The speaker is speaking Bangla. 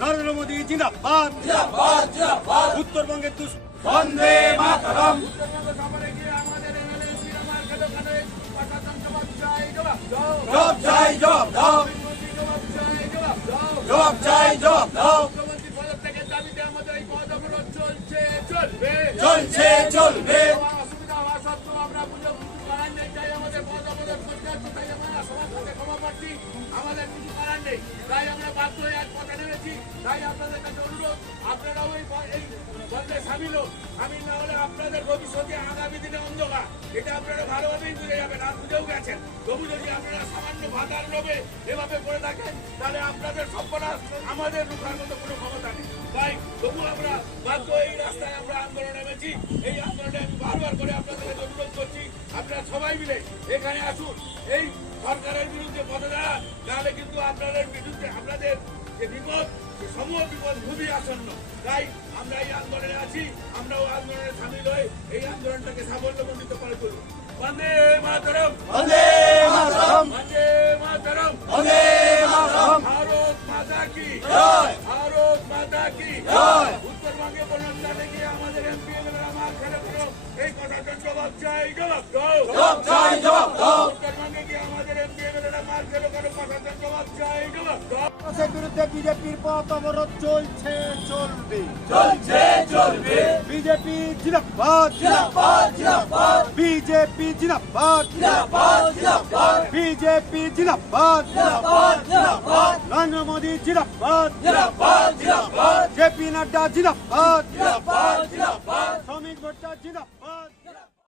নরেন্দ্র মোদী জিন্দাবাদ, উত্তরবঙ্গের বন্দে মাতরম। জবাব চাই, জবাব দাও, জবাব চাই, জবাব দাও। চলছে চলবে, অসুবিধা হওয়া সত্ত্বেও আমরা পুজো করার নেই, তাই আমাদের পদ অবরোধ করতে হচ্ছে, তাই আমরা সবার কাছে ক্ষমা প্রার্থী, আমাদের কিছু করার নেই, তাই আমরা বাধ্য হয়ে এক পথে নেমেছি। তাই আপনাদের কাছে অনুরোধ, আপনারাও এই বন্ধে সামিল হোক। সামিল না হলে আপনাদের ভবিষ্যতে আগামী দিনে অন্ধকার, এটা আপনারা ভালোভাবেই বুঝে যাবেন, আর বুঝেও গেছেন। তবু যদি আপনারা সামান্য ভাতার লোভে এভাবে করে থাকেন, তাহলে আপনাদের সর্বনাশ আমাদের রুখার মতো কোনো ক্ষমতা নেই। তাই তবু আমরা বাধ্য এই রাস্তায় আমরা আন্দোলনে নেমেছি। এই আন্দোলনে আমি বারবার করে আপনাদের কাছে অনুরোধ করছি, আপনারা সবাই মিলে এখানে আসুন, এই সরকারের বিরুদ্ধে পথে দাঁড়ান, নাহলে কিন্তু আপনাদের বিরুদ্ধে আপনাদের যে বিপদ, সমূহ বিপদ খুবই আসন্ন। তাই আমরা এই আন্দোলনে আছি, আমরাও আন্দোলনে সামিল হয়ে এই আন্দোলনটাকে সাফল্যমণ্ডিত করে তুলব। বন্দে মাতরম, বন্দে মাতরম, বন্দে মাতরম, বন্দে মাতরম। ভারত মাতা কি জয়, ভারত মাতা কি জয়। উত্তরবঙ্গে বন্যাটা গিয়ে আমাদের এমপি এমএলএরা মার খেলে করো, এই কথাটার জবাব চাই, জবাব দাও। জবাব চাই, জবাব দাও। উত্তরবঙ্গে গিয়ে আমাদের এমপি এমএলএরা মার খেলে করো, কথাটার জবাব চাই, জবাব দাও। কংগ্রেসের বিরুদ্ধে বিজেপির পথ অবরোধ চলছে চলবে, চলছে চলবে, বিজেপি জিন্দাবাদ, জিন্দাবাদ, জিন্দাবাদ, বিজেপি জিন্দাবাদ, জিন্দাবাদ, জিন্দাবাদ, বিজেপি জিন্দাবাদ, জিন্দাবাদ, জিন্দাবাদ, নরেন্দ্র মোদী জিন্দাবাদ, জিন্দাবাদ, জিন্দাবাদ, জেপি নাড্ডা জিন্দাবাদ, জিন্দাবাদ, জিন্দাবাদ। শ্রমিক ভোটার জিন্দাবাদ।